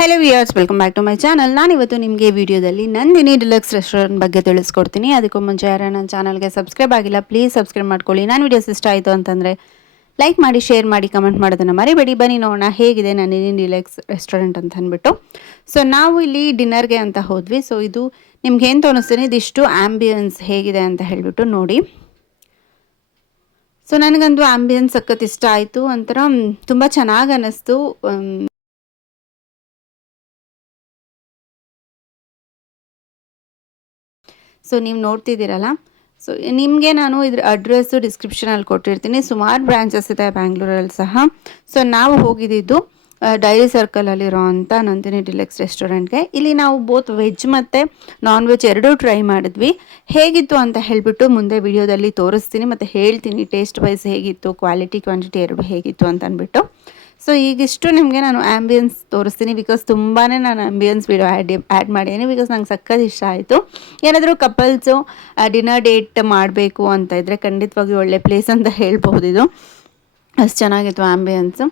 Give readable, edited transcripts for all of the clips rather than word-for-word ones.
Hello viewers, welcome back to my channel. ನಾನಿವತ್ತು ನಿಮಗೆ ವಿಡಿಯೋದಲ್ಲಿ ನಂದಿನಿ ಡಿಲಕ್ಸ್ ರೆಸ್ಟೋರೆಂಟ್ ಬಗ್ಗೆ ತಿಳಿಸ್ಕೊಡ್ತೀನಿ. ಅದಕ್ಕೂ ಮುಂಚೆ ಯಾರು ನನ್ನ ಚಾನಲ್ಗೆ ಸಬ್ಸ್ಕ್ರೈಬ್ ಆಗಿಲ್ಲ, ಪ್ಲೀಸ್ ಸಬ್ಸ್ಕ್ರೈಬ್ ಮಾಡ್ಕೊಳ್ಳಿ. ನಾನು ವಿಡಿಯೋಸ್ ಇಷ್ಟ ಆಯಿತು ಅಂತಂದರೆ ಲೈಕ್ ಮಾಡಿ, ಶೇರ್ ಮಾಡಿ, ಕಮೆಂಟ್ ಮಾಡೋದನ್ನು ಮರಿಬೇಡಿ. ಬನ್ನಿ ನೋಡೋಣ ಹೇಗಿದೆ ನಂದಿನಿ ಡಿಲಕ್ಸ್ ರೆಸ್ಟೋರೆಂಟ್ ಅಂತ ಅಂದ್ಬಿಟ್ಟು. ಸೊ ನಾವು ಇಲ್ಲಿ ಡಿನ್ನರ್ಗೆ ಅಂತ ಹೋದ್ವಿ. ಸೊ ಇದು ನಿಮ್ಗೆ ಏನು ತೋರಿಸ್ತೀನಿ, ಇದಿಷ್ಟು ಆ್ಯಂಬಿಯನ್ಸ್ ಹೇಗಿದೆ ಅಂತ ಹೇಳಿಬಿಟ್ಟು ನೋಡಿ. ಸೊ ನನಗಂತೂ ಆ್ಯಂಬಿಯನ್ಸ್ ಸಖತ್ ಇಷ್ಟ ಆಯಿತು. ಒಂಥರ ತುಂಬ ಚೆನ್ನಾಗಿ ಅನ್ನಿಸ್ತು. ಸೊ ನೀವು ನೋಡ್ತಿದ್ದೀರಲ್ಲ, ಸೊ ನಿಮಗೆ ನಾನು ಇದ್ರ ಅಡ್ರೆಸ್ಸು ಡಿಸ್ಕ್ರಿಪ್ಷನಲ್ಲಿ ಕೊಟ್ಟಿರ್ತೀನಿ. ಸುಮಾರು ಬ್ರಾಂಚಸ್ ಇದೆ ಬ್ಯಾಂಗ್ಳೂರಲ್ಲಿ ಸಹ. ಸೊ ನಾವು ಹೋಗಿದ್ದು ಡೈರಿ ಸರ್ಕಲಲ್ಲಿರೋ ಅಂಥ ನಂದಿನಿ ಡಿಲಕ್ಸ್ ರೆಸ್ಟೋರೆಂಟ್ಗೆ. ಇಲ್ಲಿ ನಾವು ಬೋತ್ ವೆಜ್ ಮತ್ತು ನಾನ್ ವೆಜ್ ಎರಡೂ ಟ್ರೈ ಮಾಡಿದ್ವಿ. ಹೇಗಿತ್ತು ಅಂತ ಹೇಳಿಬಿಟ್ಟು ಮುಂದೆ ವಿಡಿಯೋದಲ್ಲಿ ತೋರಿಸ್ತೀನಿ ಮತ್ತು ಹೇಳ್ತೀನಿ ಟೇಸ್ಟ್ ವೈಸ್ ಹೇಗಿತ್ತು, ಕ್ವಾಲಿಟಿ ಕ್ವಾಂಟಿಟಿ ಎರಡು ಹೇಗಿತ್ತು ಅಂತ ಅಂದ್ಬಿಟ್ಟು. ಸೊ ಈಗಿಷ್ಟು ನಿಮಗೆ ನಾನು ಆ್ಯಂಬಿಯನ್ಸ್ ತೋರಿಸ್ತೀನಿ, ಬಿಕಾಸ್ ತುಂಬಾ ನಾನು ಆ್ಯಂಬಿಯನ್ಸ್ ವಿಡಿಯೋ ಆ್ಯಡ್ ಮಾಡಿದ್ದೀನಿ, ಬಿಕಾಸ್ ನಂಗೆ ಸಕ್ಕತ್ ಇಷ್ಟ ಆಯಿತು. ಏನಾದರೂ ಕಪಲ್ಸು ಡಿನ್ನರ್ ಡೇಟ್ ಮಾಡಬೇಕು ಅಂತ ಇದ್ದರೆ ಖಂಡಿತವಾಗಿ ಒಳ್ಳೆ ಪ್ಲೇಸ್ ಅಂತ ಹೇಳ್ಬಹುದು. ಇದು ಅಷ್ಟು ಚೆನ್ನಾಗಿತ್ತು ಆ್ಯಂಬಿಯನ್ಸು.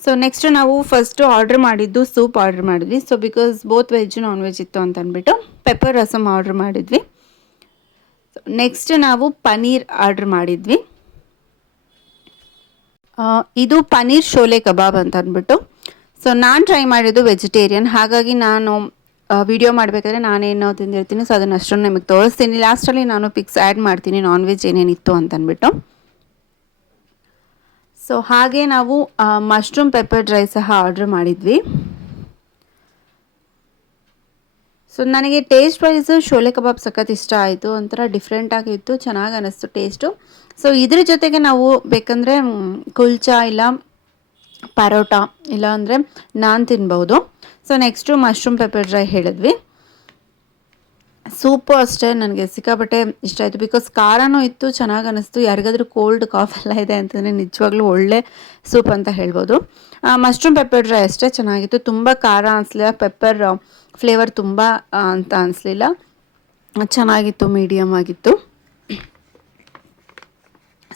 ಸೊ ನೆಕ್ಸ್ಟ್ ನಾವು ಫಸ್ಟು ಆರ್ಡ್ರ್ ಮಾಡಿದ್ದು ಸೂಪ್ ಆರ್ಡ್ರ್ ಮಾಡಿದ್ವಿ. So because both veg non veg ಇತ್ತು ಅಂತ ಅಂದ್ಬಿಟ್ಟು ಪೆಪ್ಪರ್ ರಸಮ್ ಆರ್ಡ್ರ್ ಮಾಡಿದ್ವಿ. ನೆಕ್ಸ್ಟ್ ನಾವು ಪನ್ನೀರ್ ಆರ್ಡ್ರ್ ಮಾಡಿದ್ವಿ. ಇದು ಪನ್ನೀರ್ ಶೋಲೆ ಕಬಾಬ್ ಅಂತ ಅಂದ್ಬಿಟ್ಟು. ಸೊ ನಾನು ಟ್ರೈ ಮಾಡಿದ್ದು ವೆಜಿಟೇರಿಯನ್, ಹಾಗಾಗಿ ನಾನು ವಿಡಿಯೋ ಮಾಡಬೇಕಾದ್ರೆ ನಾನೇನೋ ತಿಂದಿರ್ತೀನಿ. ಸೊ ಅದನ್ನು ಅಷ್ಟನ್ನು ನಿಮಗೆ ತೋರಿಸ್ತೀನಿ. ಲಾಸ್ಟಲ್ಲಿ ನಾನು ಪಿಕ್ಸ್ ಆ್ಯಡ್ ಮಾಡ್ತೀನಿ ನಾನ್ ವೆಜ್ ಏನೇನಿತ್ತು ಅಂತಂದ್ಬಿಟ್ಟು. ಸೊ ಹಾಗೆ ನಾವು ಮಶ್ರೂಮ್ ಪೆಪ್ಪರ್ ಡ್ರೈ ಸಹ ಆರ್ಡ್ರ್ ಮಾಡಿದ್ವಿ. ಸೊ ನನಗೆ ಟೇಸ್ಟ್ ವೈಸು ಶೋಲೆ ಕಬಾಬ್ ಸಖತ್ ಇಷ್ಟ ಆಯಿತು. ಒಂಥರ ಡಿಫ್ರೆಂಟಾಗಿತ್ತು, ಚೆನ್ನಾಗಿ ಅನ್ನಿಸ್ತು ಟೇಸ್ಟು. ಸೊ ಇದ್ರ ಜೊತೆಗೆ ನಾವು ಬೇಕಂದರೆ ಕುಲ್ಚಾ ಇಲ್ಲ ಪರೋಟ ಇಲ್ಲ ಅಂದರೆ ನಾನ್ ತಿನ್ಬೋದು. So next mushroom pepper dry ಹೇಳಿದ್ವಿ. ಸೂಪು ಅಷ್ಟೇ ನನಗೆ ಸಿಕ್ಕಾಪಟ್ಟೆ ಇಷ್ಟ ಆಯಿತು, ಬಿಕಾಸ್ ಖಾರನೂ ಇತ್ತು, ಚೆನ್ನಾಗಿ ಅನ್ನಿಸ್ತು. ಯಾರಿಗಾದರೂ ಕೋಲ್ಡ್ ಕಾಫ್ ಎಲ್ಲ ಇದೆ ಅಂತಂದರೆ ನಿಜವಾಗ್ಲೂ ಒಳ್ಳೆ ಸೂಪ್ ಅಂತ ಹೇಳ್ಬೋದು. ಮಶ್ರೂಮ್ ಪೆಪ್ಪರ್ ಡ್ರೈ ಅಷ್ಟೇ ಚೆನ್ನಾಗಿತ್ತು, ತುಂಬ ಖಾರ ಅನಿಸ್ಲಿಲ್ಲ, ಪೆಪ್ಪರ್ ಫ್ಲೇವರ್ ತುಂಬ ಅಂತ ಅನಿಸ್ಲಿಲ್ಲ, ಚೆನ್ನಾಗಿತ್ತು, ಮೀಡಿಯಮ್ ಆಗಿತ್ತು.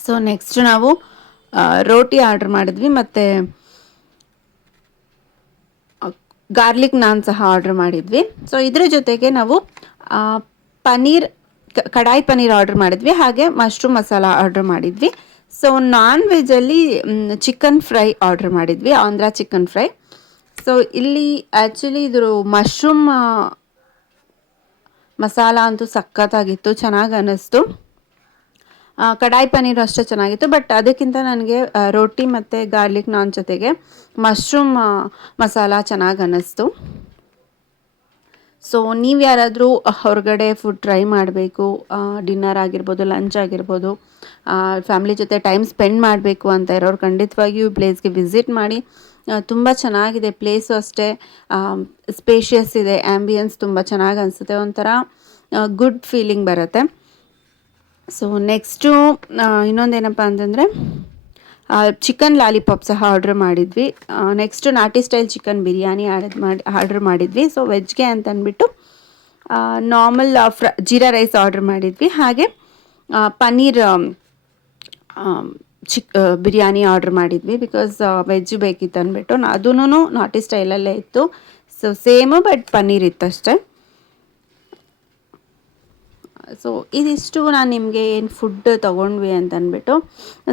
ಸೊ ನೆಕ್ಸ್ಟ್ ನಾವು ರೋಟಿ ಆರ್ಡ್ರ್ ಮಾಡಿದ್ವಿ ಮತ್ತು ಗಾರ್ಲಿಕ್ ನಾನ್ ಸಹ ಆರ್ಡ್ರ್ ಮಾಡಿದ್ವಿ. ಸೊ ಇದ್ರ ಜೊತೆಗೆ ನಾವು ಪನ್ನೀರ್ ಕಡಾಯಿ ಪನ್ನೀರ್ ಆರ್ಡ್ರ್ ಮಾಡಿದ್ವಿ, ಹಾಗೆ ಮಶ್ರೂಮ್ ಮಸಾಲ ಆರ್ಡ್ರ್ ಮಾಡಿದ್ವಿ. ಸೊ ನಾನ್ ವೆಜ್ಜಲ್ಲಿ ಚಿಕನ್ ಫ್ರೈ ಆರ್ಡ್ರ್ ಮಾಡಿದ್ವಿ, ಆಂಧ್ರ ಚಿಕನ್ ಫ್ರೈ. ಸೊ ಇಲ್ಲಿ ಆ್ಯಕ್ಚುಲಿ ಇದ್ರ ಮಶ್ರೂಮ್ ಮಸಾಲ ಅಂತೂ ಸಖತ್ತಾಗಿತ್ತು, ಚೆನ್ನಾಗಿ ಅನ್ನಿಸ್ತು. ಕಡಾಯಿ ಪನ್ನೀರು ಅಷ್ಟೇ ಚೆನ್ನಾಗಿತ್ತು, ಬಟ್ ಅದಕ್ಕಿಂತ ನನಗೆ ರೋಟಿ ಮತ್ತು ಗಾರ್ಲಿಕ್ ನಾನ್ ಜೊತೆಗೆ ಮಶ್ರೂಮ್ ಮಸಾಲ ಚೆನ್ನಾಗಿ ಅನ್ನಿಸ್ತು. ಸೊ ನೀವು ಯಾರಾದರೂ ಹೊರಗಡೆ ಫುಡ್ ಟ್ರೈ ಮಾಡಬೇಕು, ಡಿನ್ನರ್ ಆಗಿರ್ಬೋದು, ಲಂಚ್ ಆಗಿರ್ಬೋದು, ಫ್ಯಾಮಿಲಿ ಜೊತೆ ಟೈಮ್ ಸ್ಪೆಂಡ್ ಮಾಡಬೇಕು ಅಂತ ಇರೋರು ಖಂಡಿತವಾಗಿಯೂ ಪ್ಲೇಸ್ಗೆ ವಿಸಿಟ್ ಮಾಡಿ. ತುಂಬ ಚೆನ್ನಾಗಿದೆ ಪ್ಲೇಸು ಅಷ್ಟೇ, ಸ್ಪೇಷಿಯಸ್ ಇದೆ, ಆ್ಯಂಬಿಯನ್ಸ್ ತುಂಬ ಚೆನ್ನಾಗಿ ಅನಿಸುತ್ತೆ, ಒಂಥರ ಗುಡ್ ಫೀಲಿಂಗ್ ಬರುತ್ತೆ. ಸೊ ನೆಕ್ಸ್ಟು ಇನ್ನೊಂದೇನಪ್ಪ ಅಂತಂದರೆ ಚಿಕನ್ ಲಾಲಿಪಾಪ್ ಸಹ ಆರ್ಡ್ರ್ ಮಾಡಿದ್ವಿ. ನೆಕ್ಸ್ಟು ನಾಟಿ ಸ್ಟೈಲ್ ಚಿಕನ್ ಬಿರಿಯಾನಿ ಆರ್ಡ್ರ್ ಮಾಡಿದ್ವಿ. ಸೊ ವೆಜ್ಗೆ ಅಂತಂದ್ಬಿಟ್ಟು ನಾರ್ಮಲ್ ಜೀರಾ ರೈಸ್ ಆರ್ಡ್ರ್ ಮಾಡಿದ್ವಿ, ಹಾಗೆ ಪನ್ನೀರ್ ಬಿರಿಯಾನಿ ಆರ್ಡ್ರ್ ಮಾಡಿದ್ವಿ, ಬಿಕಾಸ್ ವೆಜ್ ಬೇಕಿತ್ತು ಅಂದ್ಬಿಟ್ಟು. ಅದೂ ನಾಟಿ ಸ್ಟೈಲಲ್ಲೇ ಇತ್ತು. ಸೊ ಸೇಮು, ಬಟ್ ಪನ್ನೀರ್ ಇತ್ತು ಅಷ್ಟೇ. ಸೊ ಇದಿಷ್ಟು ನಾನು ನಿಮಗೆ ಏನು ಫುಡ್ ತೊಗೊಂಡ್ವಿ ಅಂತ ಅಂದ್ಬಿಟ್ಟು.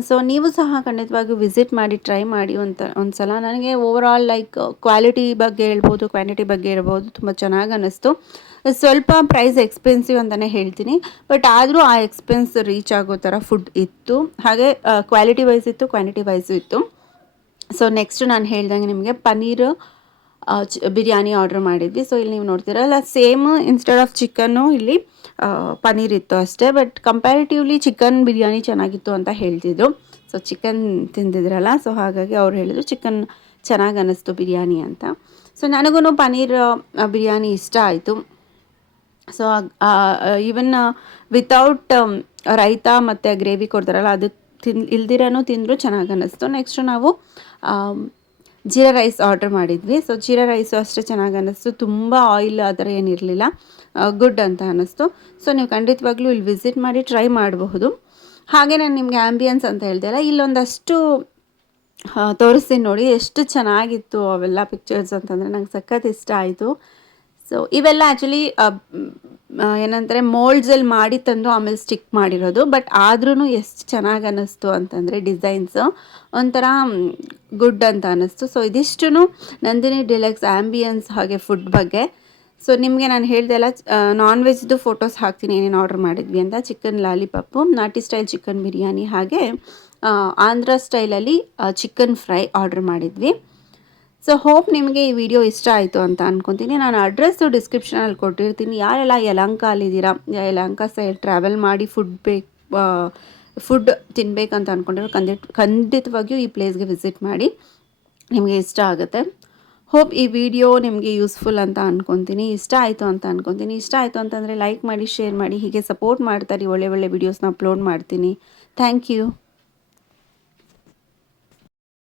ಸೊ ನೀವು ಸಹ ಖಂಡಿತವಾಗಿಯೂ ವಿಸಿಟ್ ಮಾಡಿ, ಟ್ರೈ ಮಾಡಿ ಒಂದು ಸಲ. ನನಗೆ ಓವರಾಲ್ ಲೈಕ್ ಕ್ವಾಲಿಟಿ ಬಗ್ಗೆ ಹೇಳ್ಬೋದು, ಕ್ವಾಂಟಿಟಿ ಬಗ್ಗೆ ಹೇಳ್ಬೋದು, ತುಂಬ ಚೆನ್ನಾಗಿ ಅನ್ನಿಸ್ತು. ಸ್ವಲ್ಪ ಪ್ರೈಸ್ ಎಕ್ಸ್ಪೆನ್ಸಿವ್ ಅಂತಲೇ ಹೇಳ್ತೀನಿ, ಬಟ್ ಆದರೂ ಆ ಎಕ್ಸ್ಪೆನ್ಸ್ ರೀಚ್ ಆಗೋ ಥರ ಫುಡ್ ಇತ್ತು, ಹಾಗೆ ಕ್ವಾಲಿಟಿ ವೈಸ್ ಇತ್ತು, ಕ್ವಾಂಟಿಟಿ ವೈಸು ಇತ್ತು. ಸೊ ನೆಕ್ಸ್ಟು ನಾನು ಹೇಳ್ದಂಗೆ ನಿಮಗೆ ಪನ್ನೀರ್ ಬಿರಿಯಾನಿ ಆರ್ಡ್ರ್ ಮಾಡಿದ್ವಿ. ಸೊ ಇಲ್ಲಿ ನೀವು ನೋಡ್ತೀರಲ್ಲ, ಸೇಮ್ ಇನ್ಸ್ಟೆಡ್ ಆಫ್ ಚಿಕನ್ನು ಇಲ್ಲಿ ಪನ್ನೀರ್ ಇತ್ತು ಅಷ್ಟೇ, ಬಟ್ ಕಂಪ್ಯಾರಿಟಿವ್ಲಿ ಚಿಕನ್ ಬಿರಿಯಾನಿ ಚೆನ್ನಾಗಿತ್ತು ಅಂತ ಹೇಳ್ತಿದ್ರು. ಸೊ ಚಿಕನ್ ತಿಂದಿದ್ರಲ್ಲ, ಸೊ ಹಾಗಾಗಿ ಅವ್ರು ಹೇಳಿದ್ರು ಚಿಕನ್ ಚೆನ್ನಾಗಿ ಅನ್ನಿಸ್ತು ಬಿರಿಯಾನಿ ಅಂತ. ಸೊ ನನಗೂ ಪನ್ನೀರ್ ಬಿರಿಯಾನಿ ಇಷ್ಟ ಆಯಿತು. ಸೊ ಈವನ್ ವಿತೌಟ್ ರೈತಾ ಮತ್ತು ಗ್ರೇವಿ ಕೊಡ್ತಾರಲ್ಲ, ಅದು ಇಲ್ದಿರನೂ ತಿಂದರೂ ಚೆನ್ನಾಗಿ ಅನ್ನಿಸ್ತು. ನೆಕ್ಸ್ಟು ನಾವು ಜೀರಾ ರೈಸ್ ಆರ್ಡ್ರ್ ಮಾಡಿದ್ವಿ. ಸೊ ಜೀರಾ ರೈಸು ಅಷ್ಟೇ ಚೆನ್ನಾಗಿ ಅನ್ನಿಸ್ತು, ತುಂಬ ಆಯಿಲ್ ಆ ಥರ ಏನಿರಲಿಲ್ಲ, ಗುಡ್ ಅಂತ ಅನ್ನಿಸ್ತು. ಸೊ ನೀವು ಖಂಡಿತವಾಗ್ಲೂ ಇಲ್ಲಿ ವಿಸಿಟ್ ಮಾಡಿ ಟ್ರೈ ಮಾಡಬಹುದು. ಹಾಗೆ ನಾನು ನಿಮಗೆ ಆ್ಯಂಬಿಯನ್ಸ್ ಅಂತ ಹೇಳ್ದೆ ಅಲ್ಲ, ಇಲ್ಲೊಂದಷ್ಟು ತೋರಿಸ್ತೀನಿ ನೋಡಿ ಎಷ್ಟು ಚೆನ್ನಾಗಿತ್ತು ಅವೆಲ್ಲ ಪಿಕ್ಚರ್ಸ್ ಅಂತಂದರೆ ನಂಗೆ ಸಖತ್ ಇಷ್ಟ ಆಯಿತು. ಸೊ ಇವೆಲ್ಲ ಆ್ಯಕ್ಚುಲಿ ಏನಂತಾರೆ ಮೋಲ್ಡ್ಸಲ್ಲಿ ಮಾಡಿ ತಂದು ಆಮೇಲೆ ಸ್ಟಿಕ್ ಮಾಡಿರೋದು. ಬಟ್ ಆದ್ರೂ ಎಷ್ಟು ಚೆನ್ನಾಗಿ ಅನ್ನಿಸ್ತು ಅಂತಂದರೆ ಡಿಸೈನ್ಸು ಒಂಥರ ಗುಡ್ ಅಂತ ಅನ್ನಿಸ್ತು. ಸೊ ಇದಿಷ್ಟು ನಂದಿನಿ ಡಿಲಕ್ಸ್ ಆ್ಯಂಬಿಯನ್ಸ್ ಹಾಗೆ ಫುಡ್ ಬಗ್ಗೆ. ಸೊ ನಿಮಗೆ ನಾನು ಹೇಳ್ದೆ ಅಲ್ಲ, ನಾನ್ ವೆಜ್ದು ಫೋಟೋಸ್ ಹಾಕ್ತೀನಿ ಏನೇನು ಆರ್ಡರ್ ಮಾಡಿದ್ವಿ ಅಂತ. ಚಿಕನ್ ಲಾಲಿಪಾಪು, ನಾಟಿ ಸ್ಟೈಲ್ ಚಿಕನ್ ಬಿರಿಯಾನಿ, ಹಾಗೆ ಆಂಧ್ರ ಸ್ಟೈಲಲ್ಲಿ ಚಿಕನ್ ಫ್ರೈ ಆರ್ಡರ್ ಮಾಡಿದ್ವಿ. ಸೊ ಹೋಪ್ ನಿಮಗೆ ಈ ವಿಡಿಯೋ ಇಷ್ಟ ಆಯಿತು ಅಂತ ಅಂದ್ಕೊತೀನಿ. ನಾನು ಅಡ್ರೆಸ್ಸು ಡಿಸ್ಕ್ರಿಪ್ಷನಲ್ಲಿ ಕೊಟ್ಟಿರ್ತೀನಿ. ಯಾರೆಲ್ಲ ಯಲಹಂಕ ಅಲ್ಲಿದ್ದೀರಾ, ಯಲಹಂಕ ಸೈಡ್ ಟ್ರಾವೆಲ್ ಮಾಡಿ ಫುಡ್ ತಿನ್ನಬೇಕಂತ ಅಂದ್ಕೊಂಡಿರೋ ಖಂಡಿತವಾಗಿಯೂ ಈ ಪ್ಲೇಸ್ಗೆ ವಿಸಿಟ್ ಮಾಡಿ, ನಿಮಗೆ ಇಷ್ಟ ಆಗುತ್ತೆ. ಹೋಪ್ ಈ ವಿಡಿಯೋ ನಿಮಗೆ ಯೂಸ್ಫುಲ್ ಅಂತ ಅಂದ್ಕೊತೀನಿ. ಇಷ್ಟ ಆಯಿತು ಅಂತ ಅಂದ್ಕೊತೀನಿ. ಇಷ್ಟ ಆಯಿತು ಅಂತಂದರೆ ಲೈಕ್ ಮಾಡಿ, ಶೇರ್ ಮಾಡಿ, ಹೀಗೆ ಸಪೋರ್ಟ್ ಮಾಡ್ತಾರೆ. ಒಳ್ಳೆ ಒಳ್ಳೆ ವೀಡಿಯೋಸ್ನ ಅಪ್ಲೋಡ್ ಮಾಡ್ತೀನಿ. Thank you.